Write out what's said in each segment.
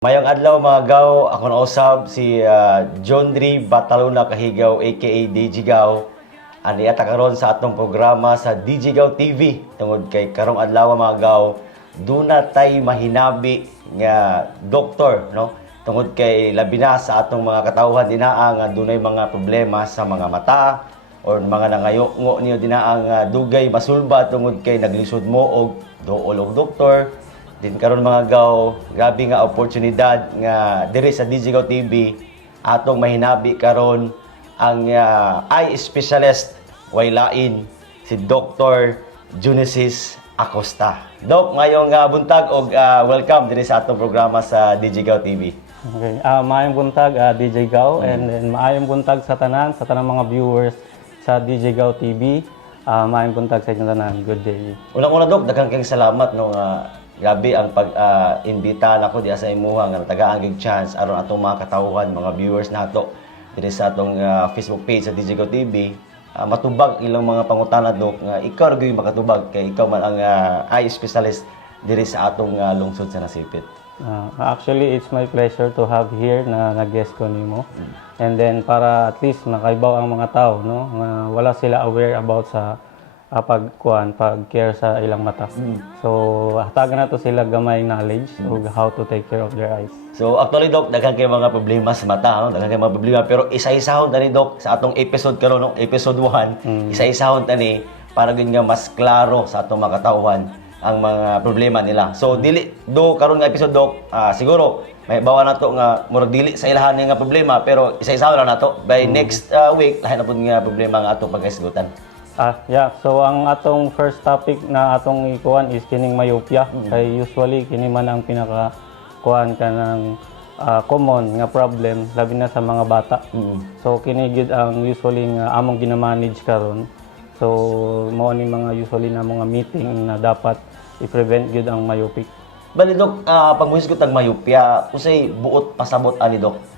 Mayong adlaw mga gaw, ako na usab si ah, John Dre Bataluna Kahigaw aka DJ Gaw. Ani ata karon sa atong programa sa DJ Gaw TV tungod kay karong adlaw mga gaw, duna tay mahinabi nga doktor no? Tungod kay labi na sa atong mga katawhan dinaa nga dunay mga problema sa mga mata or mga nangayongo niyo dinaa nga dugay masulba tungod kay naglisod mo og dool og doktor Din karon mga gaw, grabe nga oportunidad nga diri sa Digigaw TV atong mahinabi karon ang ah, eye specialist way lain si Dr. Junesis Acosta. Dok, ngayong ah, buntag og ah, welcome diri sa atong programa sa Digigaw TV. Okay. Ah, maayong buntag ah, DJ Gao and then maayong buntag sa tanan sa tanang mga viewers sa DJ Gao TV. Ah, maayong buntag sa inyong tanan. Good day. Unang-una dok, daghang kayong salamat no nga grabe ang pag-imbita nako diya sa imuha nga tagaan gyud chance aron atong mga katawhan, mga viewers nato diri sa atong ah, Facebook page sa Digigo TV. Ah, matubag ilang mga pangutana dok nga ikaw ra gyud makatubag kay ikaw man ang ah, eye specialist diri sa atong ah, lungsod sa Nasipit. Ah, actually, it's my pleasure to have here na nag-guest ko nimo. And then para at least makaibaw ang mga tao, no? Nga wala sila aware about sa uh, pagkuan, pag-care sa ilang mata. So, hatagan na to sila gamay knowledge of how to take care of their eyes. So actually dok, daghan kay mga problema sa mata, no? daghan kay mga problema pero isa-isahon tani dok sa atong episode karon no, episode 1, isa-isahon tani para gyud nga mas klaro sa atong mga katawhan ang mga problema nila. So dili do karon nga episode dok, ah, siguro may bawa na to nga murag dili sa ilahan nga problema pero isa-isahon lang nato by next ah, week lahi na pud nga problema nga atong pagkaisgutan. Ah, yeah. So ang atong first topic na atong ikuan is kining myopia. Kay usually kini man ang pinaka kuan ka ng ah, common nga problem labi na sa mga bata. So kini gid ang usually nga among ginamanage karon. So mao ni mga usually na mga meeting na dapat i-prevent gid ang myopic. Bali dok, uh, pag muhisgot ang myopia, usay buot pasabot ani dok.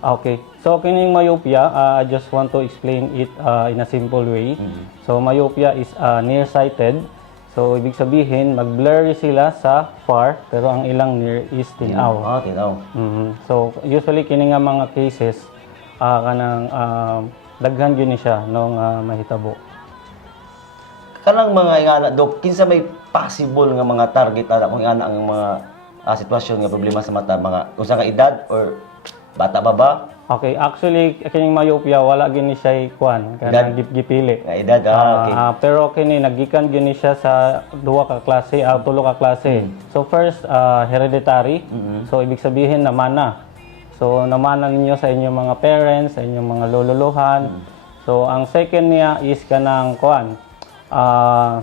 Okay. So kining myopia, ah, I just want to explain it ah, in a simple way. So myopia is ah, nearsighted. So ibig sabihin, mag-blurry sila sa far, pero ang ilang near is tinaw. Ah, tinaw. Mhm. So usually kini nga mga cases ah, kanang ah, daghan gyud ni siya no nga mahitabo. kanang mga ingana dok kinsa may possible nga mga target ana kung ingana ang mga ah, sitwasyon nga problema sa mata mga usa ka edad or bata pa ba Okay, actually kining myopia wala gyud ni siya kuan kanang gip- gipili. nga edad ah okay Ah, pero kini nagikan gyud ni siya sa duha ka klase, ah, tulo ka klase. So first, ah, hereditary. So ibig sabihin namana. So namana ninyo sa inyong mga parents, sa inyong mga lololohan. So ang second niya is kanang kuan ah,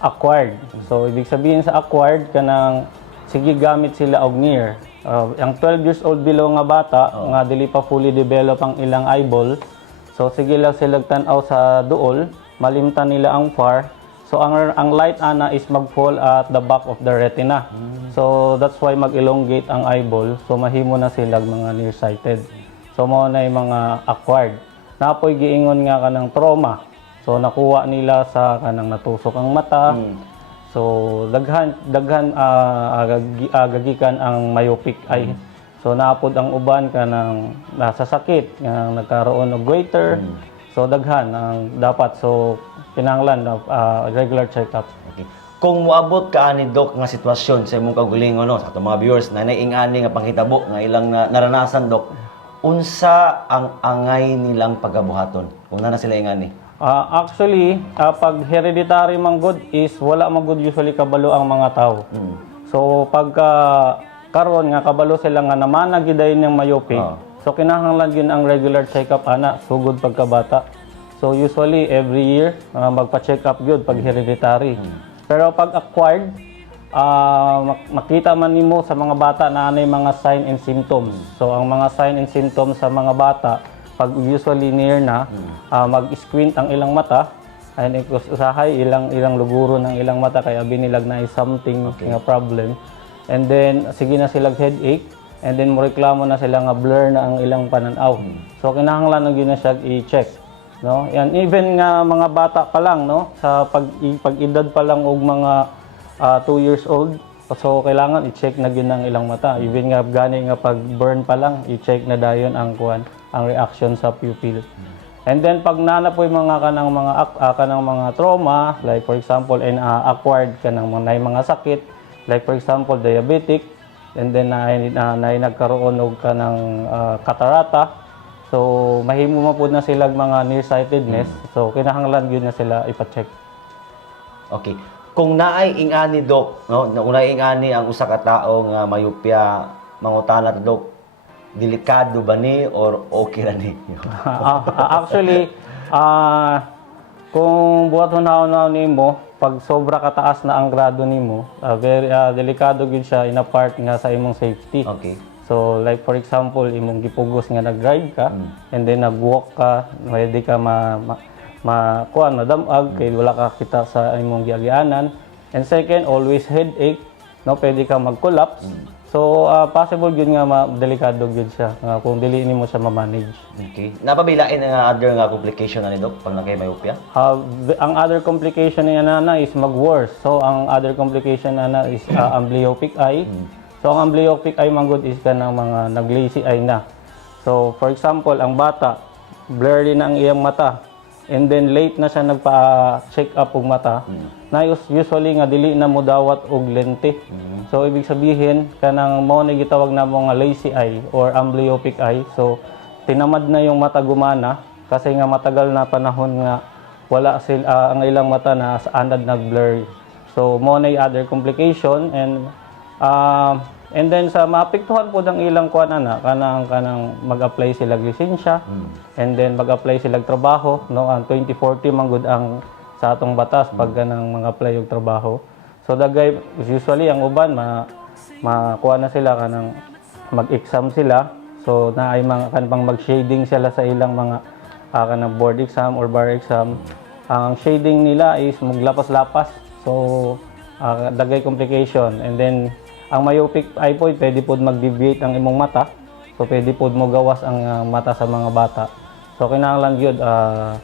acquired. So ibig sabihin sa acquired kanang sige gamit sila og near. Ah, ang 12 years old below nga bata nga dili pa fully develop ang ilang eyeball. So sige lang sila tan-aw sa duol, malimtan nila ang far. So ang ang light ana is mag-fall at the back of the retina. So that's why mag-elongate ang eyeball. So mahimo na sila mga nearsighted. So mao na yung mga acquired. Napoy giingon nga kanang trauma. So nakuha nila sa kanang natusok ang mata. So daghan daghan ah, agagi- agagikan ang myopic eye. So naapod ang uban kanang nasa sakit nga nagkaroon og goiter. So daghan ang dapat so kinahanglan na ah, regular check-up. okay kung moabot ka ani dok nga sitwasyon sa imong kaugalingon no sa atong mga viewers na naingani nga panghitabo nga ilang na, naranasan dok unsa ang angay nilang pagabuhaton kung na sila ingani Ah, actually, ah, pag hereditary man good is wala man good usually kabalo ang mga tao. So pagka karon nga kabalo sila nga naman nagiday ng myopic. Ah. So kinahanglan gyud ang regular check-up ana sugod pagkabata. So usually every year ah, magpa-check up gyud pag hereditary. Pero pag acquired mak- makita man nimo sa mga bata na anay mga sign and symptoms. So ang mga sign and symptoms sa mga bata pag usually near na ah, mag-squint ang ilang mata and usahay ilang ilang luguro ng ilang mata kaya binilag na is something nga problem. And then sige na sila headache and then mo reklamo na sila nga blur na ang ilang pananaw. So kinahanglan na gyud na siya i-check. No? Yan even nga mga bata pa lang no sa pag pag-edad pa lang og mga 2 years old So kailangan i-check na gyud ang ilang mata. Even nga gani nga pag burn pa lang, i-check na dayon ang kuan, ang reaction sa pupil. And then pag nana po yung mga kanang mga ak- ah, kanang mga trauma, like for example and ah, acquired kanang mga nay mga sakit, like for example diabetic, and then na na, na nagkaroon og kanang ah, katarata. So mahimo man pud na sila mga nearsightedness. So kinahanglan gyud na sila ipa-check. Okay. Kung naay ingani dok, no, na unay ingani ang usa ka tawo nga mayupya, mangutana ta dok, delikado ba ni or okay ra ni? Ah, actually, ah kung buhat hunaw nimo, pag sobra kataas na ang grado nimo, ah, very ah, delikado gyud siya in a part nga sa imong safety. okay. So like for example, imong gipugos nga nag-drive ka and then nag-walk ka, pwede ka ma, ma, ma kuan madamag kay wala ka kita sa imong giagyanan. And second, always headache, no pwede ka mag-collapse. So ah, possible gyud nga ma delikado gyud siya nga kung dili nimo siya ma-manage. Okay. Napabilain nga other nga complication na ni dok pag nakay myopia? Uh, the- ang other complication niya nana is mag-worse. So, ang other complication nana is uh, amblyopic eye. So, ang amblyopic eye manggod is ka ng mga nag-lazy eye na. So, for example, ang bata, blurry na ang iyang mata. And then late na siya nagpa-check up og mata. Na us- usually nga dili na mo dawat og lente. So ibig sabihin kanang mo na gitawag na mo nga lazy eye or amblyopic eye. So tinamad na yung mata gumana kasi nga matagal na panahon nga wala sil ah, ang ilang mata na sa anad nag-blur. So mo na other complication and ah, and then sa maapektuhan po ang ilang kuan ana kanang kanang mag-apply sila lisensya and then mag-apply sila trabaho no ang 2040 manggod ang sa atong batas pag kanang mga apply og trabaho. So dagay usually ang uban ma makuha na sila kanang mag-exam sila. So na ay mga kan pang mag-shading sila sa ilang mga ah, kanang board exam or bar exam. Ang shading nila is maglapas-lapas. So ah, dagay complication and then ang myopic eye po pwede pod mag-deviate ang imong mata. So pwede pod mo gawas ang ah, mata sa mga bata. So kinahanglan gyud ah,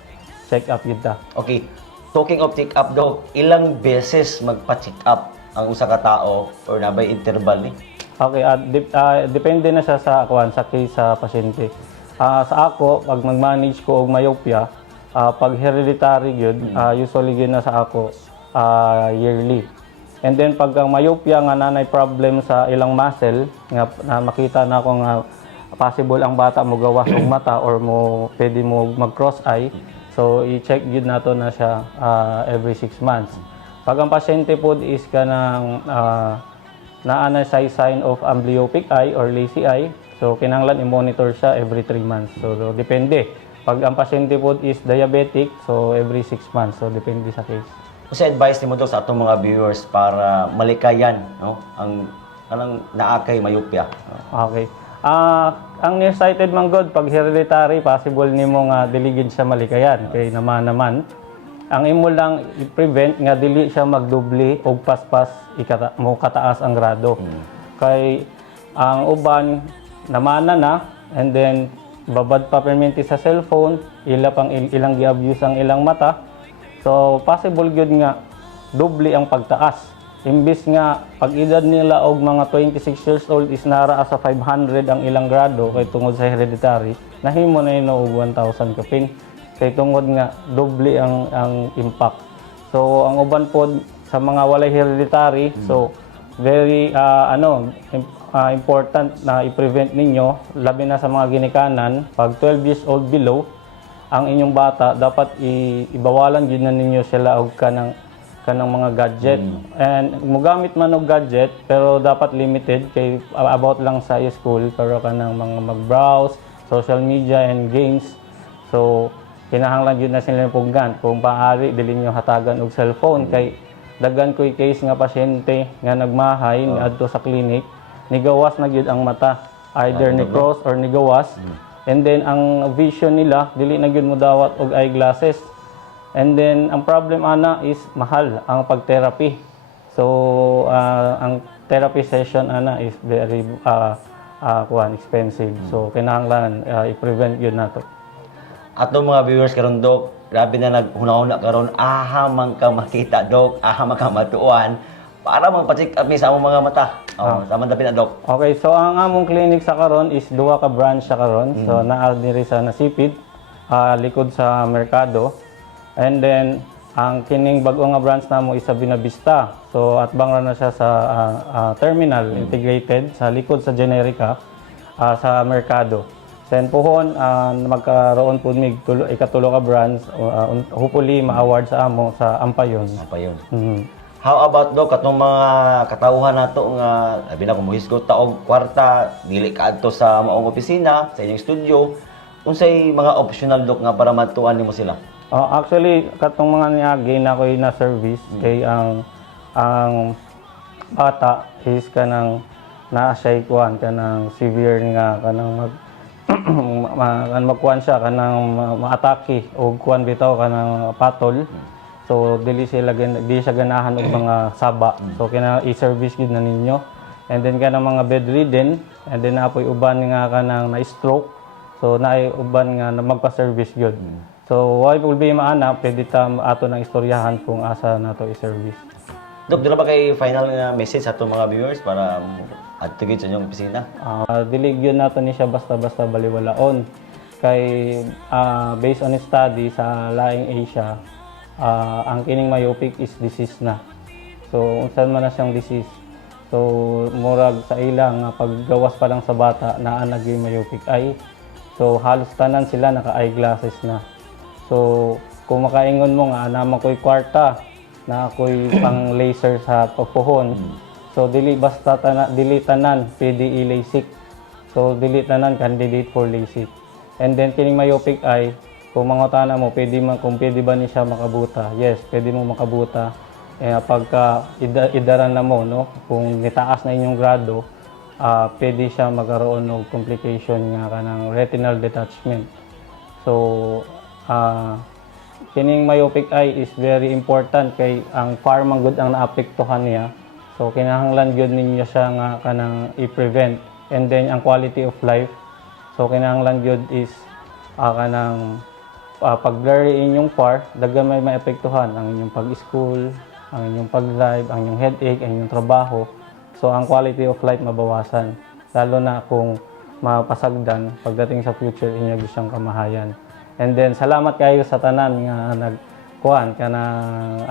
check up gyud ta. Okay. Talking of check up dok, ilang beses magpa-check up ang usa ka tawo or nabay interval ni? Okay, ah, dep- ah, depende na siya sa kuan sa case sa pasyente. Ah, sa ako, pag mag-manage ko og myopia, ah, pag hereditary gyud, ah, usually gyud na sa ako ah, yearly. And then pag ang myopia nga nanay problem sa ilang muscle, nga na makita na ako nga possible ang bata mo gawas og mata or mo pwede mo mag-cross eye. So i-check gyud nato na siya ah, every 6 months. Pag ang pasyente po is kanang ah, naana sa sign of amblyopic eye or lazy eye. So, kinanglan i-monitor siya every 3 months. So, so, depende. Pag ang pasyente po is diabetic, so every 6 months. So, depende sa case. Usa advice nimo dok sa atong mga viewers para malikayan no ang anang naakay myopia. Okay. Ah, ang nearsighted man god pag hereditary possible nimo nga dili gid siya malikayan kay naman naman ang imo lang i-prevent nga dili siya magdubli og paspas ikata mo kataas ang grado. Kay ang uban namana na and then babad pa permanente sa cellphone, ila pang il- ilang gi-abuse ang ilang mata. So possible gyud nga doble ang pagtaas. Imbis nga pag edad nila og mga 26 years old is nara sa 500 ang ilang grado kay tungod sa hereditary, nahimo na yun og 1,000 kapin. Kay tungod nga doble ang ang impact. So ang uban pod sa mga walay hereditary, so very ah, ano ah, important na i-prevent ninyo labi na sa mga ginikanan pag 12 years old below ang inyong bata dapat i- ibawalan gyud na ninyo sila og kanang kanang mga gadget. And mugamit man og gadget pero dapat limited kay about lang sa school pero kanang mga mag-browse social media and games. So kinahanglan gyud na sila puggan kung paari dili nyo hatagan og cellphone. Kay daghan ko'y case nga pasyente nga nagmahay niadto sa clinic nigawas na gyud ang mata. Either ni cross or nigawas And then ang vision nila dili na gyud mo dawat og eyeglasses. And then ang problem ana is mahal ang pag-therapy. So ah, ang therapy session ana is very uh, kuan expensive. So kinahanglan ah, i-prevent gyud nato. Atong mga viewers karon dok, grabe na naghunahuna karon aha man ka makita dok, aha man ka matuan. Para magpa-check up mi sa among mga mata. Oh, sa man dapit na dok. Okay, so ang among clinic sa karon is duha ka branch sa karon. So naa diri sa Nasipid, ah, likod sa Merkado. And then ang kining bag-o nga branch namo is sa Binavista. So atbang ra na siya sa ah, ah, terminal integrated sa likod sa Generica ah, sa Merkado. Sen pohon ah, magkaroon pud mig tulo ikatulo ka branch uh, hopefully ma-award sa amo sa Ampayon. Ano pa yun? Mhm. How about dok katong mga katauhan nato nga labi na kung muhisgot ta og kwarta, dili kaadto sa maong opisina, sa inyong studio, unsay mga optional dok nga para matuan nimo sila? Ah, actually, katong mga niagi na ko na service kay ang ang bata is kanang naa siya kuan kanang severe nga kanang mag ma, kan magkuan siya kanang ma- maatake o kuan bitaw kanang patol. So dili sila gan di siya ganahan og mga saba. So kina i-service gid na ninyo. And then kanang mga bedridden and then apoy uban nga kanang na stroke. So naay uban nga na magpa-service gyud. So why will be maana pwede ta ato nang istoryahan kung asa nato i-service. Dok, dila ba kay final nga message sa atong mga viewers para adto gid sa inyong opisina? Uh, dili gyud nato ni siya basta-basta baliwalaon. Kay ah, based on study sa laing Asia, ah, ang kining myopic is disease na. So unsan man na siyang disease. So murag sa ilang nga paggawas pa lang sa bata naa nagay myopic eye. So halos tanan sila naka eyeglasses na. So kung makaingon mo nga naman ko'y kwarta na ako'y pang laser sa pagpuhon. So dili basta tanan dili tanan pwede i-LASIK. So dili tanan candidate for LASIK. And then kining myopic eye, kung mangutana mo pwede man kung pwede ba ni siya makabuta. Yes, pwede mo makabuta. Eh pagka ida, idaran na mo no, kung nitaas na inyong grado, ah pwede siya magkaroon ng complication nga kanang retinal detachment. So, ah kining myopic eye is very important kay ang far man gud ang naapektuhan niya. So kinahanglan gyud ninyo siya nga kanang i-prevent and then ang quality of life. So kinahanglan gyud is ah, kanang ah, pag blurry inyong far, daghan may maapektuhan ang inyong pag-school, ang inyong pag-drive, ang inyong headache, ang inyong trabaho. So ang quality of life mabawasan lalo na kung mapasagdan pagdating sa future inyo siyang kamahayan. And then salamat kayo sa tanan nga nagkuan kana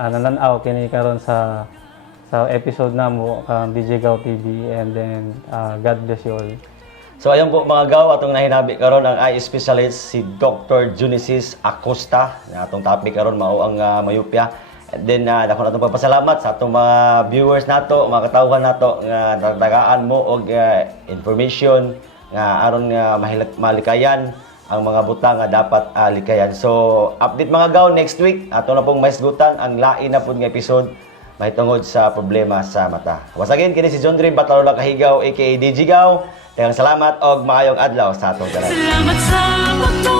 anananaw kini karon sa sa episode namo kang DJ Gaw TV and then uh, God bless you all. So ayun po mga gaw, atong nahinabi karon ang eye specialist si Dr. Junisis Acosta. Na atong topic karon mao ang uh, myopia. And then uh, dako na atong pagpasalamat sa atong mga viewers nato, mga katawhan nato nga nagdagaan mo og uh, information nga aron nga mahilak malikayan ang mga buta nga dapat uh. So update mga gaw next week ato na pong maisgutan ang lain na pud nga episode mahitungod sa problema sa mata. Once again, kini si John Dream Batalola Kahigaw aka DJ Gaw. Daghang salamat og maayong adlaw sa atong tanan. Salamat sa pagtulong